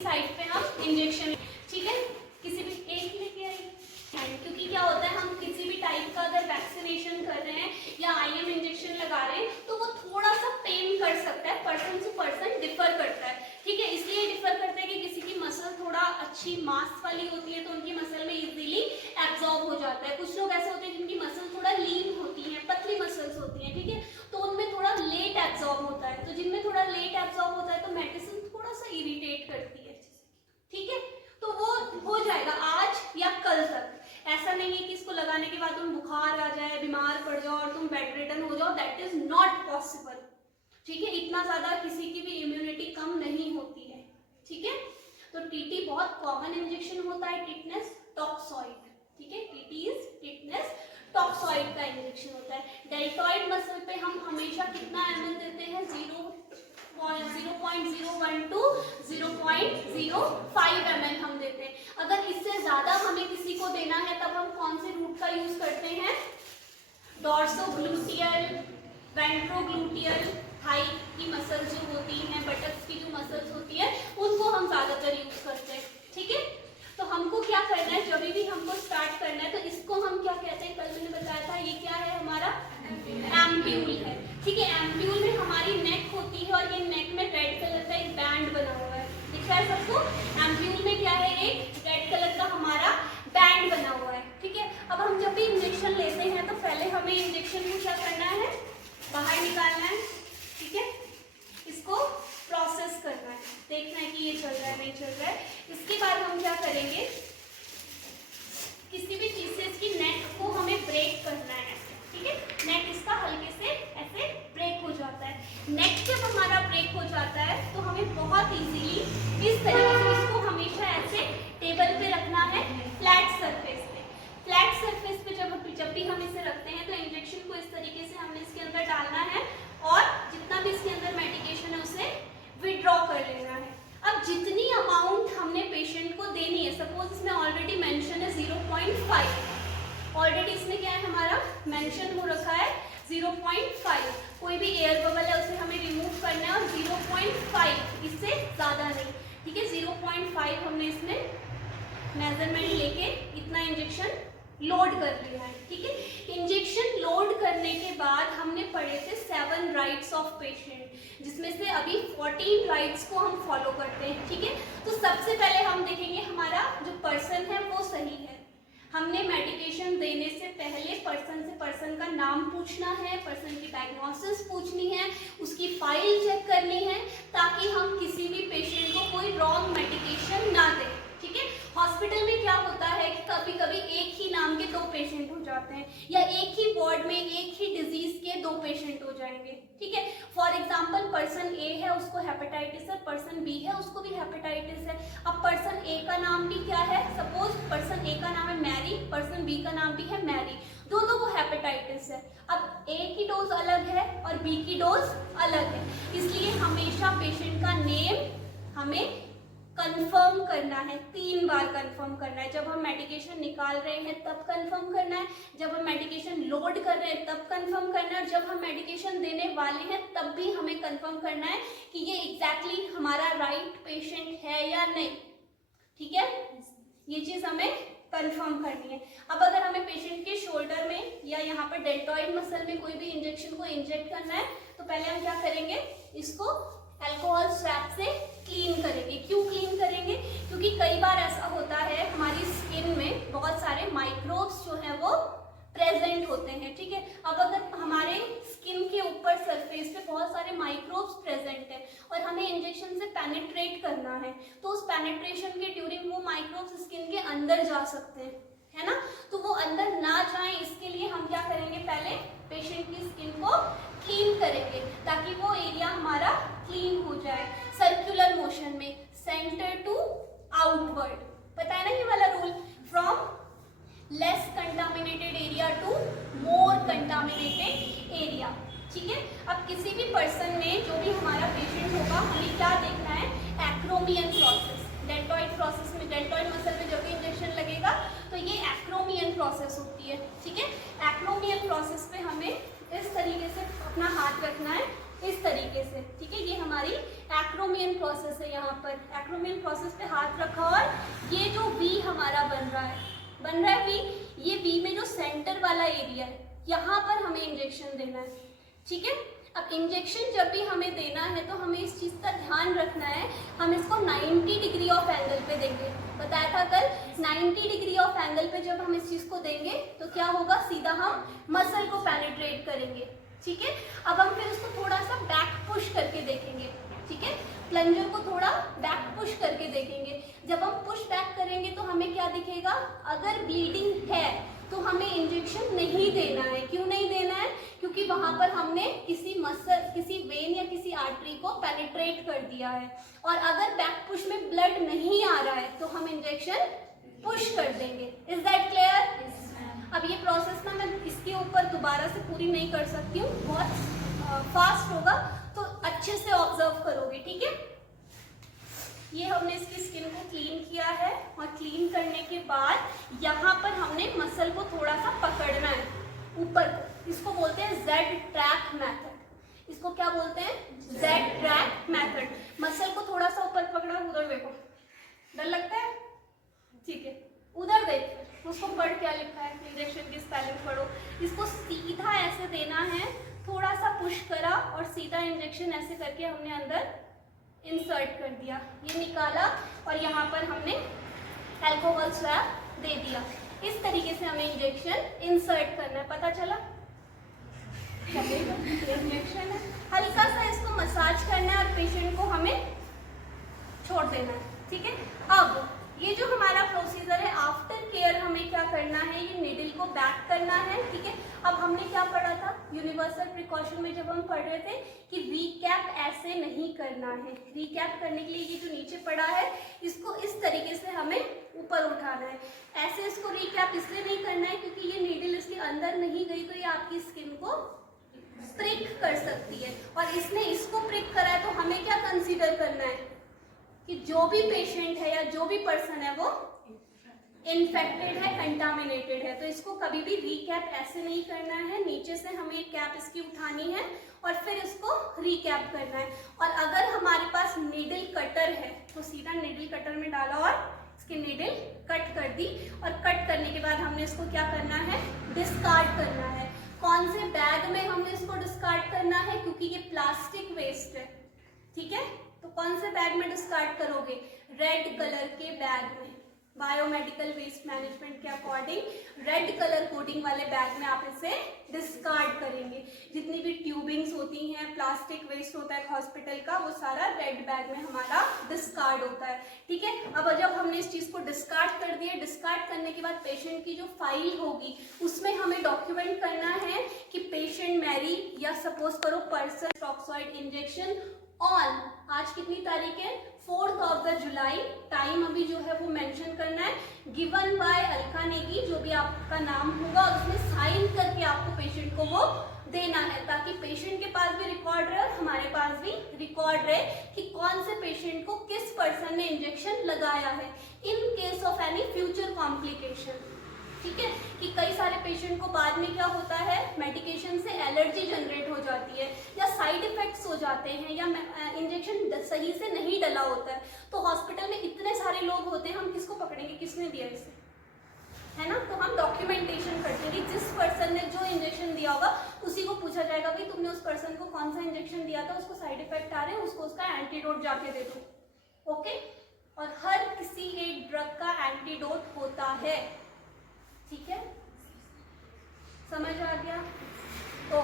Side पे हम injection, ठीक है, किसी भी एक लेके आइए, क्योंकि क्या होता है हम किसी भी टाइप का अगर वैक्सीनेशन कर रहे हैं या आईएम इंजेक्शन लगा रहे हैं तो वो थोड़ा सा पेन कर सकता है, पर्सन से पर्सन डिफर करता है, ठीक है। इसलिए डिफर करता है कि किसी की मसल थोड़ा अच्छी मास वाली होती है तो उनकी मसल में इजीली एब्जॉर्ब हो जाता है। कुछ लोग ऐसे होते हैं जिनकी मसल थोड़ा लीन होती है, पतली मसल्स होती है, ठीक है, तो उनमें थोड़ा लेट एब्जॉर्ब होता है। तो जिनमें थोड़ा लेट एब्जॉर्ब होता है तो मेडिसिन थोड़ा सा इरिटेट करती है, ठीक है, तो वो हो जाएगा आज या कल तक। ऐसा नहीं है कि इसको लगाने के बाद तुम बुखार आ जाए, बीमार पड़ जाओ और तुम बेड रिडन हो जाओ, दैट इज नॉट पॉसिबल, ठीक है। इतना ज्यादा किसी की भी इम्यूनिटी कम नहीं होती है, ठीक है। तो टीटी बहुत कॉमन इंजेक्शन होता है, टिटनेस टॉक्सॉइड, ठीक है, टीटी इज टिटनेस टॉक्सॉइड का इंजेक्शन होता है। डेल्टॉइड मसल पे हम हमेशा कितना एमएल देते हैं, 0.01 to 0.05 ml हम देते हैं। अगर इससे ज्यादा हमें किसी को देना है तब हम कौन से रूट का यूज करते हैं, डॉर्सोग्लूटियल, वेंट्रोग्लूटियल, थाई की मसल्स जो होती हैं, बटक्स की जो मसल्स होती है उनको हम ज्यादातर यूज करते हैं, ठीक है। तो हमको क्या करना है, जब भी हमको स्टार्ट करना है तो इसको हम क्या कहते हैं, कल मैंने बताया था, ये क्या है हमारा एम्प्यूल है, ठीक है। एम्प्यूल में हमारी नेक होती है और ये नेक में रेड कलर का एक बैंड बना हुआ है, दिख रहा है सबको। एम्प्यूल में क्या है, एक रेड कलर का हमारा बैंड बना हुआ है, ठीक है। अब हम जब भी इंजेक्शन लेते हैं तो पहले हमें इंजेक्शन को क्या करना है, बाहर निकालना है, ठीक है, इसको प्रोसेस करना है, देखना है कि ये चल रहा है नहीं चल रहा है। इसके बाद हम क्या करेंगे, किसी भी चीज से इसकी नेक को हमें ब्रेक करना है, ठीक है। नेक इसका हल्के से ऐसे ब्रेक हो जाता है। नेक जब हमारा ब्रेक हो जाता है तो हमें बहुत इजीली इस तरीके से इसको हमेशा ऐसे टेबल पे रखना है, फ्लैट सरफेस पे। फ्लैट सरफेस पे जब भी हम इसे रखते हैं तो इंजेक्शन को इस तरीके से हमें इसके अंदर डालना है और जितना भी इसके अंदर मेडिकेशन है उसे विड्रॉ कर लेना है। अब जितनी अमाउंट हमने पेशेंट को देनी है, सपोज इसमें ऑलरेडी मेंशन है 0.5, ऑलरेडी इसमें क्या है हमारा मेंशन हो रखा है 0.5, कोई भी एयर बबल है उसे हमें रिमूव करना है और 0.5 इससे ज्यादा नहीं, ठीक है। 0.5 हमने इसमें मेजरमेंट लेके इतना इंजेक्शन लोड कर लिया है, ठीक है। इंजेक्शन लोड करने के बाद हमने पढ़े थे 7 राइट्स ऑफ पेशेंट, जिसमें से अभी 14 राइट्स को हम फॉलो करते हैं, ठीक है। तो सबसे पहले हम देखेंगे हमारा जो पर्सन है वो सही है। हमने मेडिकेशन देने से पहले पर्सन से पर्सन का नाम पूछना है, पर्सन की डायग्नोसिस पूछनी है, उसकी फाइल चेक करनी है, ताकि हम किसी भी पेशेंट को कोई रॉन्ग मेडिकेशन ना दें, ठीक है। हॉस्पिटल में क्या होता है कि कभी कभी एक ही नाम के 2 पेशेंट हो जाते हैं या एक ही वार्ड में एक ही डिजीज के 2 पेशेंट हो जाएंगे, ठीक है। फॉर एग्जांपल पर्सन ए है उसको हेपेटाइटिस है, पर्सन बी है उसको भी हेपेटाइटिस है। अब पर्सन ए का नाम भी क्या है, सपोज पर्सन ए का नाम है मैरी, पर्सन बी का नाम भी है मैरी, दोनों को हेपेटाइटिस है। अब ए की डोज अलग है और बी की डोज अलग है, इसलिए हमेशा पेशेंट का नेम हमें कंफर्म करना है, 3 बार कंफर्म करना है। जब हम मेडिकेशन निकाल रहे हैं तब कंफर्म करना है, जब हम मेडिकेशन लोड कर रहे हैं तब कंफर्म करना है, और जब हम मेडिकेशन देने वाले हैं तब भी हमें कंफर्म करना है कि ये एग्जैक्टली हमारा राइट पेशेंट है या नहीं, ठीक है। ये चीज हमें कंफर्म करनी है। अब अगर हमें पेशेंट के शोल्डर में या यहाँ पर डेल्टॉइड मसल में कोई भी इंजेक्शन को इंजेक्ट करना है तो पहले हम क्या करेंगे, इसको अल्कोहल स्वैब से क्लीन करेंगे। क्यों क्लीन करेंगे, क्योंकि कई बार ऐसा होता है हमारी स्किन में बहुत सारे माइक्रोब्स जो है वो प्रेजेंट होते हैं, ठीक है। अब अगर हमारे स्किन के ऊपर सरफेस पे बहुत सारे माइक्रोब्स प्रेजेंट है और हमें इंजेक्शन से पेनिट्रेट करना है तो उस पेनिट्रेशन के ड्यूरिंग वो माइक्रोब्स स्किन के अंदर जा सकते हैं, है ना। तो वो अंदर ना जाए इसके लिए हम क्या करेंगे, पहले पेशेंट की स्किन को क्लीन करेंगे ताकि वो एरिया हमारा क्लीन हो जाए सर्कुलर मोशन में, सेंटर टू आउटवर्ड, पता है ना ये वाला rule, from less contaminated area to more contaminated area, ठीक है। अब किसी भी पर्सन में जो भी हमारा पेशेंट होगा हमें क्या देखना है, एक्रोमियन प्रोसेस। डेल्टॉइड प्रोसेस में, डेल्टॉइड मसल में जब भी इंजेक्शन लगेगा तो ये एक्रोमियन प्रोसेस होती है, ठीक है। एक्रोमियन प्रोसेस पे हमें इस तरीके से अपना हाथ रखना है इस तरीके से, ठीक है। ये हमारी एक्रोमियन प्रोसेस है। यहाँ पर एक्रोमियन प्रोसेस पे हाथ रखा और ये जो वी हमारा बन रहा है वी, ये वी में जो सेंटर वाला एरिया है यहाँ पर हमें इंजेक्शन देना है, ठीक है। अब इंजेक्शन जब भी हमें देना है तो हमें इस चीज़ का ध्यान रखना है, हम इसको 90 डिग्री ऑफ एंगल पे देंगे। बताया था कल 90 डिग्री ऑफ एंगल पे जब हम इस चीज़ को देंगे तो क्या होगा, सीधा हम मसल को पेनिट्रेट करेंगे, ठीक है। अब हम फिर उसको थोड़ा सा बैक पुश करके देखेंगे, ठीक है। प्लंजर को थोड़ा बैक पुश करके देखेंगे। जब हम पुश बैक करेंगे तो हमें क्या दिखेगा, अगर ब्लीडिंग है तो हमें इंजेक्शन नहीं देना है। क्यों नहीं देना है, क्योंकि वहां पर हमने किसी मसल, किसी वेन या किसी आर्टरी को पेनिट्रेट कर दिया है। और अगर बैक पुश में ब्लड नहीं आ रहा है तो हम इंजेक्शन पुश कर देंगे। Is that clear? अब ये प्रोसेस ना मैं इसके ऊपर दोबारा से पूरी नहीं कर सकती हूँ, बहुत फास्ट होगा, तो अच्छे से ऑब्जर्व करोगे, ठीक है। ये हमने इसकी स्किन को क्लीन किया है और क्लीन करने के बाद यहाँ पर हमने मसल को थोड़ा सा पकड़ना है ऊपर को। इसको बोलते हैं जेड ट्रैक मेथड। इसको क्या बोलते हैं, जेड ट्रैक मेथड। मसल को थोड़ा सा ऊपर पकड़ा, उधर देखो, डर लगता है, ठीक है, उधर देख, उसको पढ़ क्या लिखा है, इंजेक्शन की स्पेलिंग पढ़ो। इसको सीधा ऐसे देना है, थोड़ा सा पुश करा और सीधा इंजेक्शन ऐसे करके हमने अंदर इंसर्ट कर दिया, ये निकाला और यहाँ पर हमने अल्कोहल स्वैब दे दिया। इस तरीके से हमें इंजेक्शन इंसर्ट करना है, पता चला? इंजेक्शन है, हल्का सा इसको मसाज करना है और पेशेंट को हमें छोड़ देना है, ठीक है। अब ये जो हमारा प्रोसीजर है, आफ्टर केयर हमें क्या करना है, ये नीडल को बैक करना है, ठीक है। अब हमने क्या पढ़ा था यूनिवर्सल प्रिकॉशन में, जब हम पढ़ रहे थे कि रीकैप ऐसे नहीं करना है। रीकैप करने के लिए ये जो नीचे पड़ा है इसको इस तरीके से हमें ऊपर उठाना है। ऐसे इसको रीकैप इसलिए नहीं करना है क्योंकि ये नीडल इसके अंदर नहीं गई तो ये आपकी स्किन को प्रिक कर सकती है, और इसने इसको प्रिक करा है तो हमें क्या कंसीडर करना है कि जो भी पेशेंट है या जो भी पर्सन है वो इन्फेक्टेड है, कंटामिनेटेड है। तो इसको कभी भी रीकैप ऐसे नहीं करना है, नीचे से हमें कैप इसकी उठानी है और फिर इसको रीकैप करना है। और अगर हमारे पास नीडल कटर है तो सीधा नीडल कटर में डाला और इसकी नीडल कट कर दी, और कट करने के बाद हमने इसको क्या करना है, डिस्कार्ड करना है। कौन से बैग में हमने इसको डिस्कार्ड करना है, क्योंकि ये प्लास्टिक वेस्ट है, ठीक है। तो कौन से बैग में डिस्कार्ड करोगे, रेड कलर के बैग में। बायोमेडिकल वेस्ट मैनेजमेंट के अकॉर्डिंग रेड कलर कोटिंग वाले बैग में आप इसे डिस्कार्ड करेंगे। जितनी भी ट्यूबिंग्स होती हैं, प्लास्टिक वेस्ट होता है हॉस्पिटल का, वो सारा रेड बैग में हमारा डिस्कार्ड होता है, ठीक है। अब जब हमने इस चीज़ को डिस्कार्ड कर दिया, डिस्कार्ड करने के बाद पेशेंट की जो फाइल होगी उसमें हमें डॉक्यूमेंट करना है कि पेशेंट मैरी या सपोज करो पर्सन टॉक्सॉइड इंजेक्शन ऑन, आज कितनी तारीख है, 4 जुलाई। टाइम अभी जो है वो मेंशन करना है, गिवन बाय अलका नेगी, जो भी आपका नाम होगा और उसमें साइन करके आपको पेशेंट को वो देना है, ताकि पेशेंट के पास भी रिकॉर्ड रहे और हमारे पास भी रिकॉर्ड रहे कि कौन से पेशेंट को किस पर्सन ने इंजेक्शन लगाया है, in case of any future complication, ठीक है। कि कई सारे पेशेंट को बाद में क्या होता है, मेडिकेशन से एलर्जी जनरेट हो जाती है या साइड इफेक्ट्स हो जाते हैं या इंजेक्शन सही से नहीं डला होता है, तो हॉस्पिटल में इतने सारे लोग होते हैं, हम किसको पकड़ेंगे, किसने दिया इसे, है ना। तो हम डॉक्यूमेंटेशन करते हैं कि जिस पर्सन ने जो इंजेक्शन दिया होगा उसी को पूछा जाएगा, भाई तुमने उस पर्सन को कौन सा इंजेक्शन दिया था, उसको साइड इफेक्ट आ रहे हैं, उसको उसका एंटीडोट जाके दे दो, ओके। और हर किसी एक ड्रग का एंटीडोट होता है, ठीक है, समझ आ गया। तो